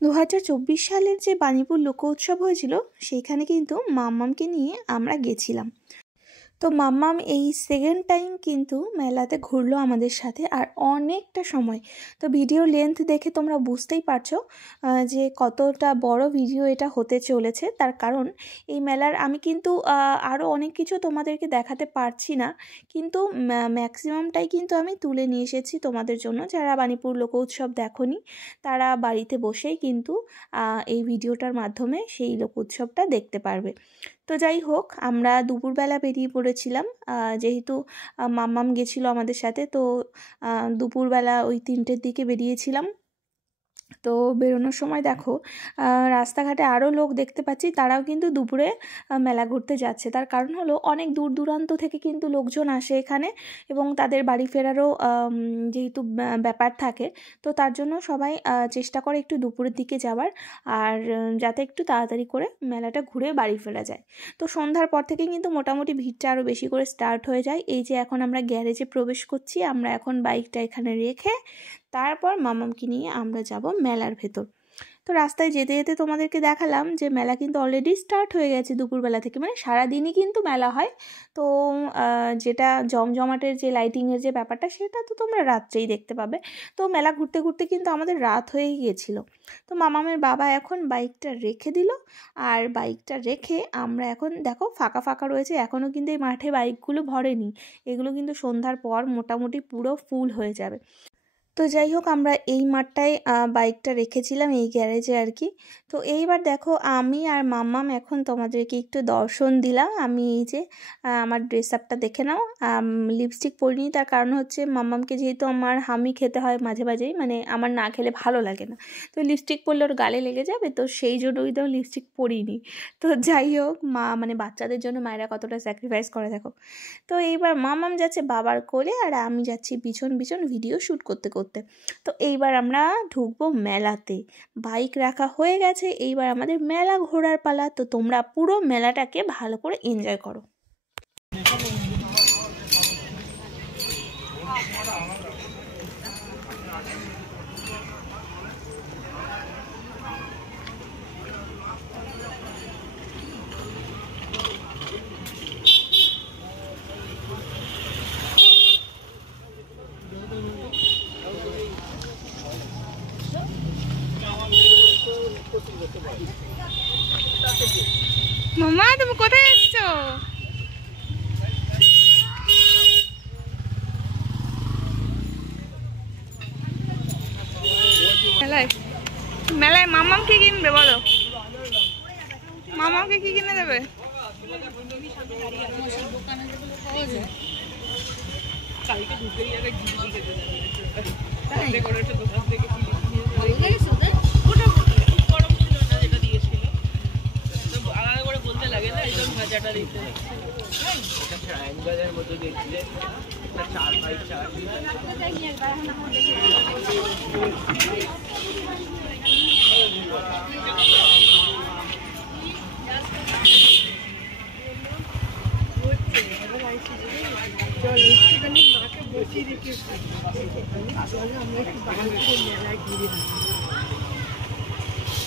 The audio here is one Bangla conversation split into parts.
2024 সালের যে বাণীপুর লোক উৎসব হয়েছিল সেইখানে কিন্তু মাম্মামকে নিয়ে আমরা গেছিলাম। তো মাম্মাম এই সেকেন্ড টাইম কিন্তু মেলাতে ঘুরলো আমাদের সাথে, আর অনেকটা সময়। তো ভিডিও লেন্থ দেখে তোমরা বুঝতেই পারছো যে কতটা বড় ভিডিও এটা হতে চলেছে। তার কারণ এই মেলার আমি কিন্তু আরও অনেক কিছু তোমাদেরকে দেখাতে পারছি না, কিন্তু ম্যাক্সিমামটাই কিন্তু আমি তুলে নিয়ে এসেছি তোমাদের জন্য। যারা বাণীপুর লোক উৎসব দেখোনি তারা বাড়িতে বসেই কিন্তু এই ভিডিওটার মাধ্যমে সেই লোক উৎসবটা দেখতে পারবে। তো যাই হোক, আমরা দুপুরবেলা বেরিয়ে পড়েছিলাম, যেহেতু মাম্মাম গেছিলো আমাদের সাথে। তো দুপুরবেলা ওই 3টের দিকে বেরিয়েছিলাম। তো বেরোনোর সময় দেখো রাস্তাঘাটে আরও লোক দেখতে পাচ্ছি, তারাও কিন্তু দুপুরে মেলা ঘুরতে যাচ্ছে। তার কারণ হলো অনেক দূর দূরান্ত থেকে কিন্তু লোকজন আসে এখানে, এবং তাদের বাড়ি ফেরারও যেহেতু ব্যাপার থাকে, তো তার জন্য সবাই চেষ্টা করে একটু দুপুরের দিকে যাওয়ার, আর যাতে একটু তাড়াতাড়ি করে মেলাটা ঘুরে বাড়ি ফেরা যায়। তো সন্ধ্যার পর থেকে কিন্তু মোটামুটি ভিড়টা আরও বেশি করে স্টার্ট হয়ে যায়। এই যে এখন আমরা গ্যারেজে প্রবেশ করছি, আমরা এখন বাইকটা এখানে রেখে তারপর মাম্মামকে নিয়ে আমরা যাব মেলার ভেতর। তো রাস্তায় যেতে যেতে তোমাদেরকে দেখালাম যে মেলা কিন্তু অলরেডি স্টার্ট হয়ে গেছে দুপুরবেলা থেকে, মানে সারাদিনই কিন্তু মেলা হয়। তো যেটা জমজমাটের যে লাইটিংয়ের যে ব্যাপারটা, সেটা তো তোমরা রাত্রেই দেখতে পাবে। তো মেলা ঘুরতে ঘুরতে কিন্তু আমাদের রাত হয়েই গিয়েছিল। তো মামামের বাবা এখন বাইকটা রেখে দিল, আর বাইকটা রেখে আমরা এখন দেখো ফাঁকা ফাঁকা রয়েছে, এখনও কিন্তু এই মাঠে বাইকগুলো ভরেনি, এগুলো কিন্তু সন্ধ্যার পর মোটামুটি পুরো ফুল হয়ে যাবে। তো যাই হোক, আমরা এই মাঠটায় বাইকটা রেখেছিলাম, এই গ্যারেজে আর কি। তো এইবার দেখো আমি আর মাম্মাম এখন তোমাদেরকে একটু দর্শন দিলাম। আমি এই যে আমার ড্রেস আপটা দেখে নাও, লিপস্টিক পরিনি, তার কারণ হচ্ছে মাম্মামকে যেহেতু আমার হামি খেতে হয় মাঝে মাঝেই, মানে আমার না খেলে ভালো লাগে না, তো লিপস্টিক পরলে ওর গালে লেগে যাবে, তো সেই জন্যই তো লিপস্টিক পরিনি। তো যাই হোক, মানে বাচ্চাদের জন্য মায়েরা কতটা স্যাক্রিফাইস করে দেখো। তো এইবার মাম্মাম যাচ্ছে বাবার কোলে, আর আমি যাচ্ছি পিছন পিছন ভিডিও শ্যুট করতে করতে। তো এইবার আমরা ঢুকবো মেলাতে, বাইক রাখা হয়ে গেছে, এইবার আমাদের মেলা ঘোরার পালা। তো তোমরা পুরো মেলাটাকে ভালো করে এনজয় করো। মামা, তুমি কোথায় যাচ্ছ? মেলায় মেলায় মামাম কি কিনবে বলো? মামাকে কি কিনে দেবে?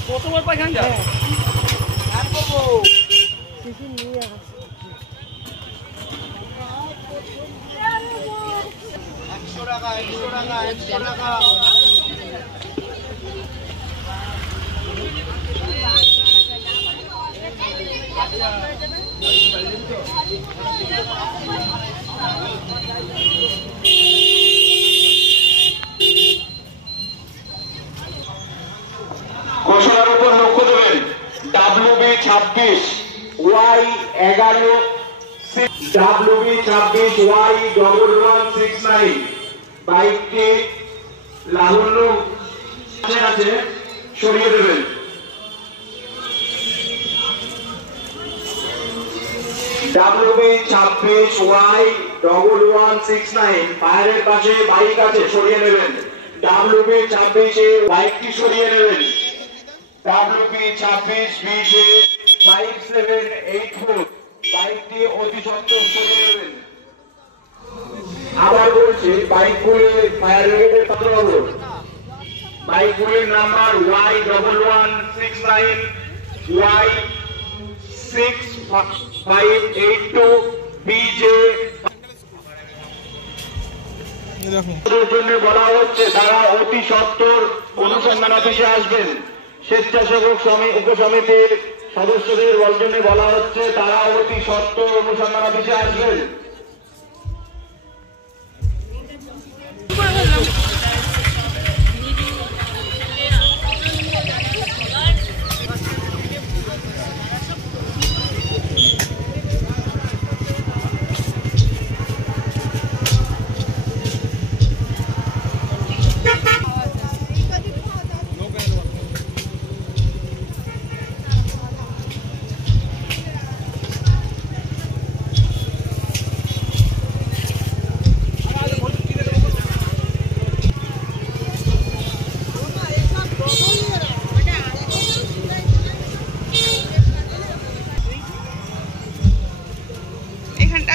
কতবার পাইখান যা আর করবো কিছু নিয়ে আসো 100 টাকা 100 টাকা 100 টাকা। ঘোষণার উপর লক্ষ্য দেবেন। WB26 Y11 WB26 Y1169 বাইকটি লাবণ্য আছে, সরিয়ে দেবেন। WB26 Y1169 ফায়ারের পাশে বাইক আছে, সরিয়ে নেবেন। WB26 বাইকটি সরিয়ে নেবেন। WB26 5784 বাইকটি অতি সত্বর সরিয়ে নেবেন। আবার বলছি, বাইকগুলি ফায়ার ব্রিগেডের পাত্র বাইকগুলির নাম্বার Y1169 Y6582 BJ। জন্য বলা হচ্ছে তারা অতি সত্বর অনুসন্ধান অফিসে আসবেন। স্বেচ্ছাসেবক উপসমিতির সদস্যদের জন্য বলা হচ্ছে তারা অতি সত্বর অনুসন্ধান অফিসে আসবেন।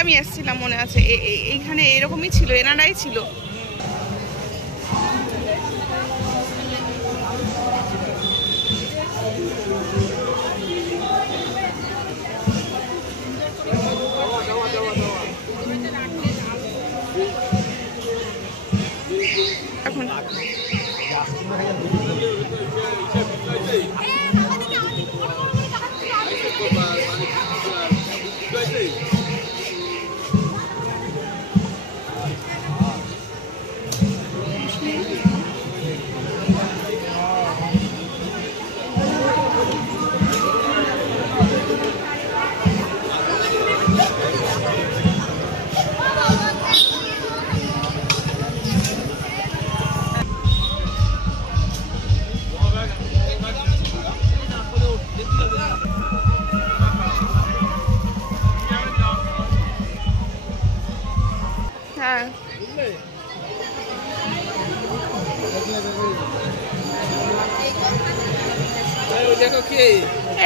আমি এসেছিলাম মনে আছে, এইখানে এরকমই ছিল, এনারাই ছিল। এখন হ্যাঁ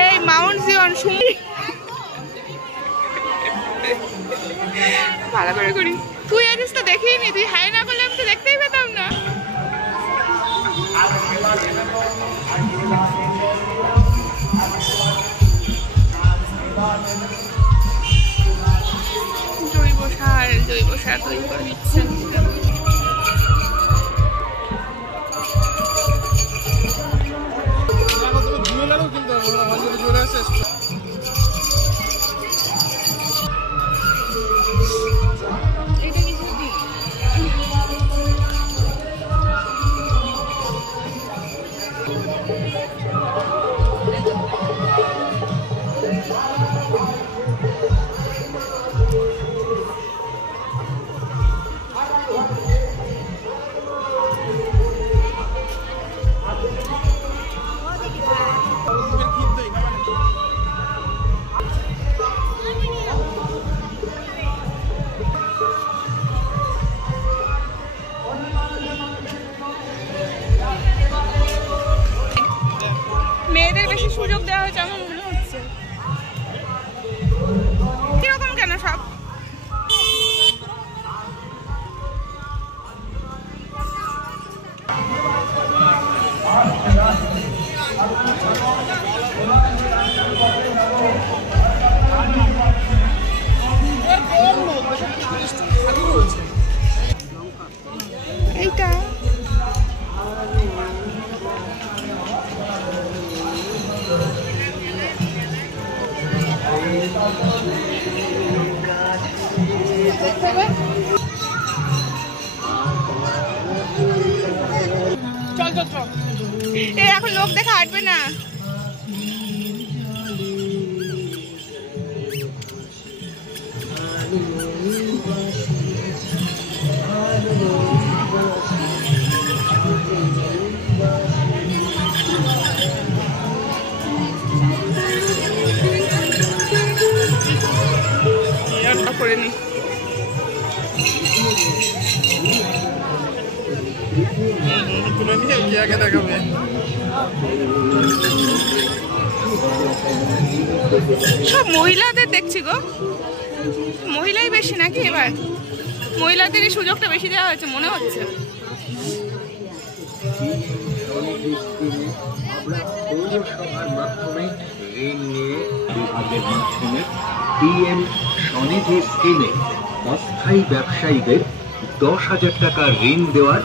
এই মাউন্ট জিয়ন শুনি ভালো করে করি। তুই আছিস তো দেখিয়ে নি, তুই হাই না করলে আমি তো দেখতেই পেতাম না। জৈব সার তৈরি করে দিচ্ছে। মেয়েদের বেশি সুযোগ দেওয়া হয়েছে আমার মনে হচ্ছে। কিরকম কেন সব এইটা চল চল চল। এখন লোক দেখা হাঁটবে না। করে নি সব মহিলাদের দেখছি গো, মহিলাই বেশি নাকি এবার? মহিলাদের এই সুযোগটা বেশি দেওয়া হয়েছে মনে হচ্ছে। স্বনিধি স্কিমে আমরা পৌরসভার মাধ্যমে ঋণ নিয়ে বিভাগের মাধ্যমে PM স্বনিধি স্কিমে অস্থায়ী ব্যবসায়ীদের 10,000 টাকা ঋণ দেওয়ার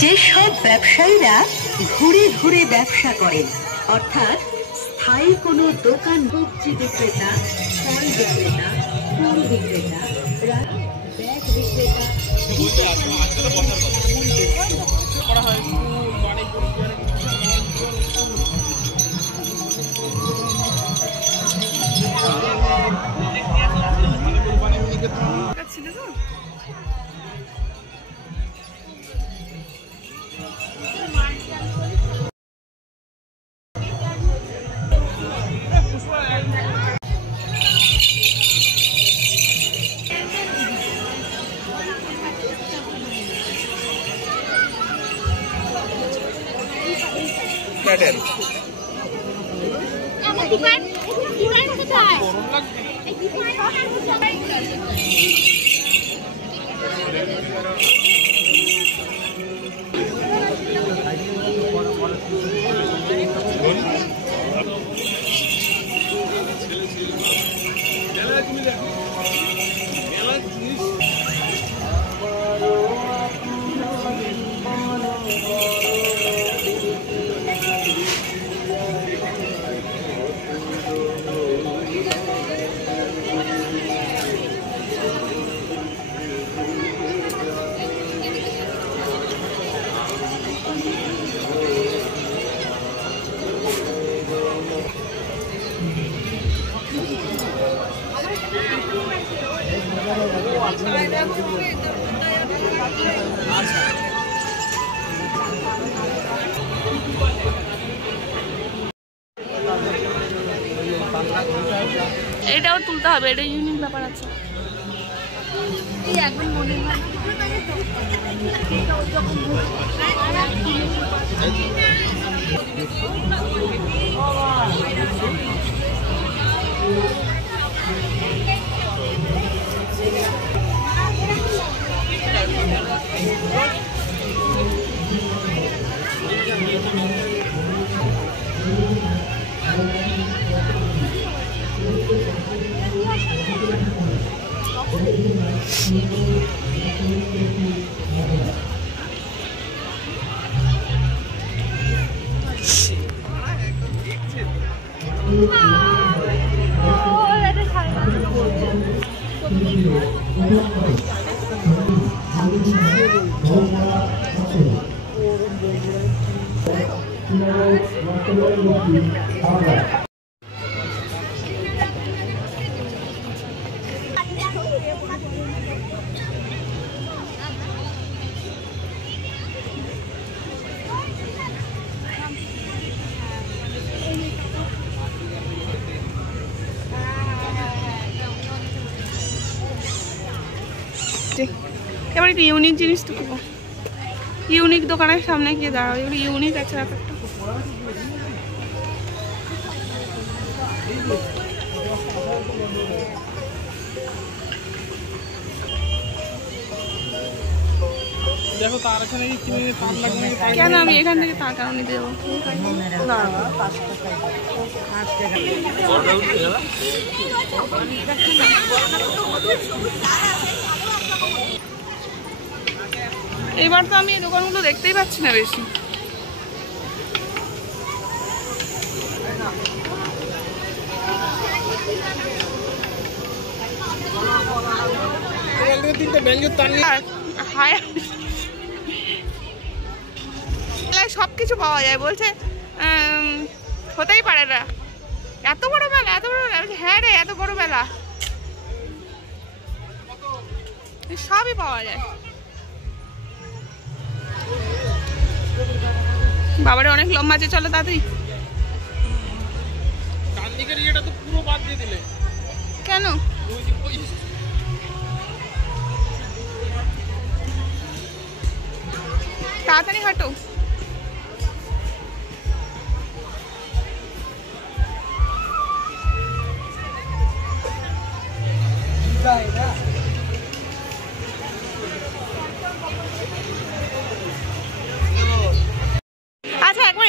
যেসব ব্যবসায়ীরা ঘুরে ঘুরে ব্যবসা করেন, অর্থাৎ স্থায়ী কোনো দোকান, সবজি বিক্রেতা, ফল বিক্রেতা, ফুল বিক্রেতা, ব্যাগ বিক্রেতা, এটাও তুলতে হবে, এটা ইউনিক ব্যাপার আছে। এখন মনে হয় এবার একটু ইউনিক জিনিস তো পাবো। ইউনিক দোকানের সামনে গিয়ে দাঁড়াও, এগুলো ইউনিক আছে ব্যাপারটা। দেখো তার এখানে কেন আমি এখান থেকে তার কারণ নিতে যাবো না? এবার তো আমি এই দোকানগুলো দেখতেই পাচ্ছি না বেশি। সবকিছু পাওয়া যায় বলছে, হতেই পারে না, এত বড় মেলা, এত বড় মেলা। হ্যাঁ রে, এত বড় মেলা, সবই পাওয়া যায়। বাবারে অনেক লম্বা আছে, চলো তাড়াতাড়ি। কেন? তাড়াতাড়ি হাঁটো।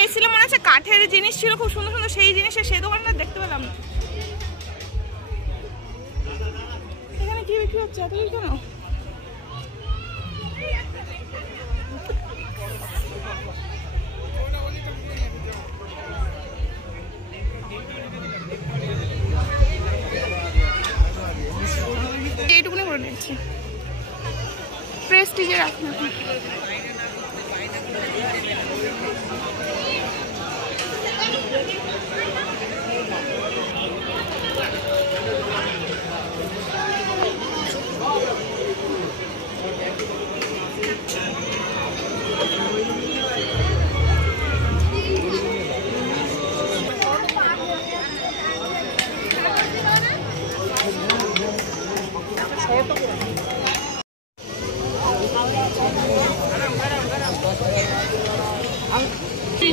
এসেছিলাম মনে আছে, কাঠের জিনিস ছিল খুব সুন্দর সুন্দর, সেই জিনিসের সেই দোকানটা দেখতে পেলাম না। এখানে কি বিক্রি হচ্ছে এত কেন? এইটুকুনি করে নিচ্ছি, প্রেস্টিজে রাখুন।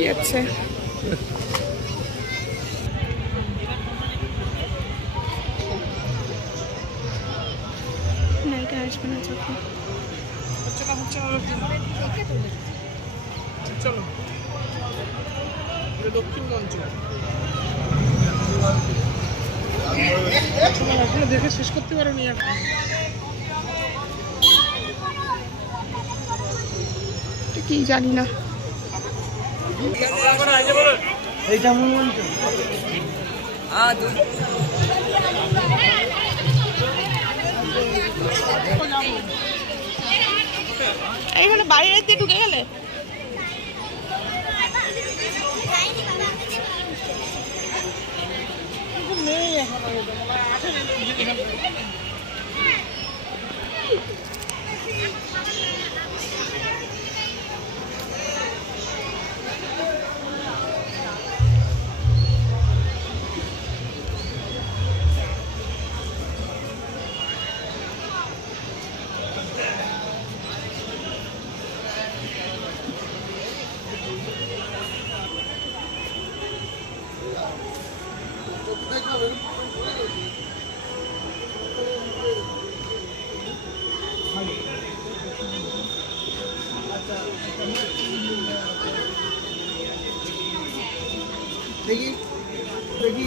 যাচ্ছে নাইটা আসবে না যখন চলো দক্ষিণ মঞ্চ এখনো দেখে শেষ করতে পারোনি। কি জানি না। এইটা মূল মঞ্চ। এইখানে বাড়ির রাত দিয়ে ঢুকে গেলে নেই এখন আসেনি। দেখি দেখি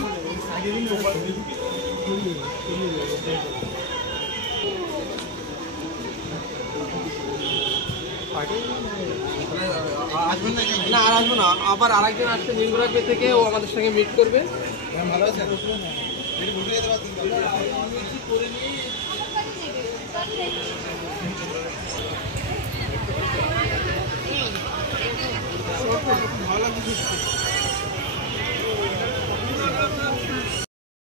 আসবেন না? আর আসবো না, আবার আরেকজন আসছে নীলগোড়াপে থেকে, ও আমাদের সঙ্গে মিট করবে। ভালো আছে, ভালো লাগছে।